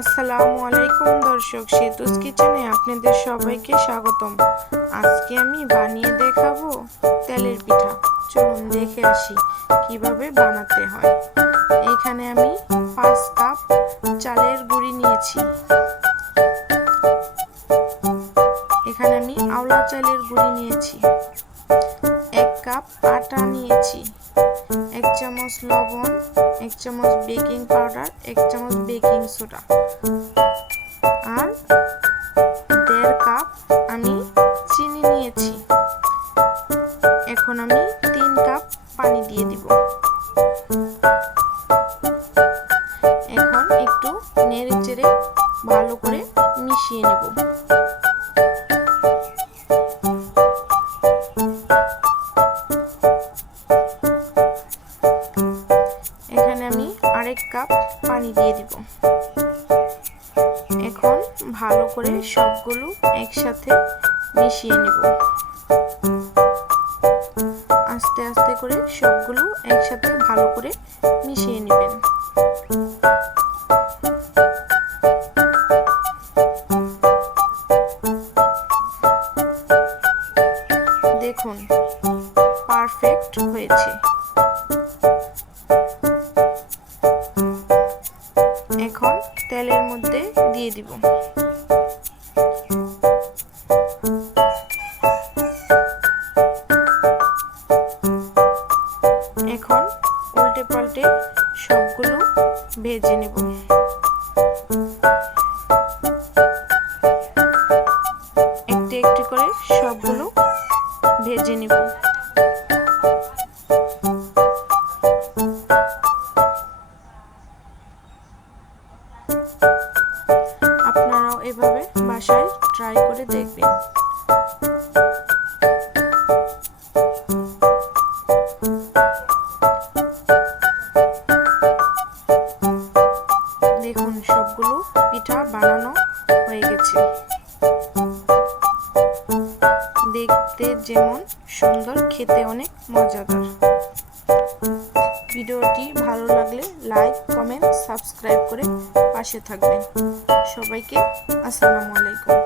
আসসালামু আলাইকুম দর্শক, সেতুস কিচেনে আপনাদের সবাইকে স্বাগতম। আজকে আমি বানিয়ে দেখাবো তেলের পিঠা। চলুন দেখে আসি কিভাবে বানাতে হয়। এখানে আমি 5 কাপ চালের গুঁড়ি নিয়েছি। এখানে আমি আওলা চালের গুঁড়ি নিয়েছি। 1 কাপ আটা নিয়েছি। 1 চামচ লবণ, 1 চামচ বেকিং পাউডার, 1 চামচ বেকিং সোডা আর 1.5 কাপ আমি চিনি নিয়েছি। এখন আমি 3 কাপ পানি দিয়ে দিব। এখন একটু নেড়েচেড়ে ভালো করে মিশিয়ে নেব। এখানে আমি 1.5 কাপ পানি দিয়ে দিব। এখন ভালো করে সবগুলো একসাথে মিশিয়ে নেব। আস্তে আস্তে করে সবগুলো একসাথে ভালো করে মিশিয়ে নেবেন। দেখুন পারফেক্ট হয়েছে। এখন তেলের মধ্যে দিয়ে দিব। এখন উল্টে পাল্টে সবগুলো ভেজে নেব। একটু একটু করে সবগুলো ভেজে নেব। আপনারাও এভাবে বাসায় ট্রাই করে দেখবেন। দেখুন সবগুলো পিঠা বানানো হয়ে গেছে। দেখতে যেমন সুন্দর, খেতে অনেক মজাদার। ভিডিওটি ভালো লাগলে লাইক, কমেন্ট, সাবস্ক্রাইব করে পাশে থাকবেন। সবাইকে আসসালামু আলাইকুম।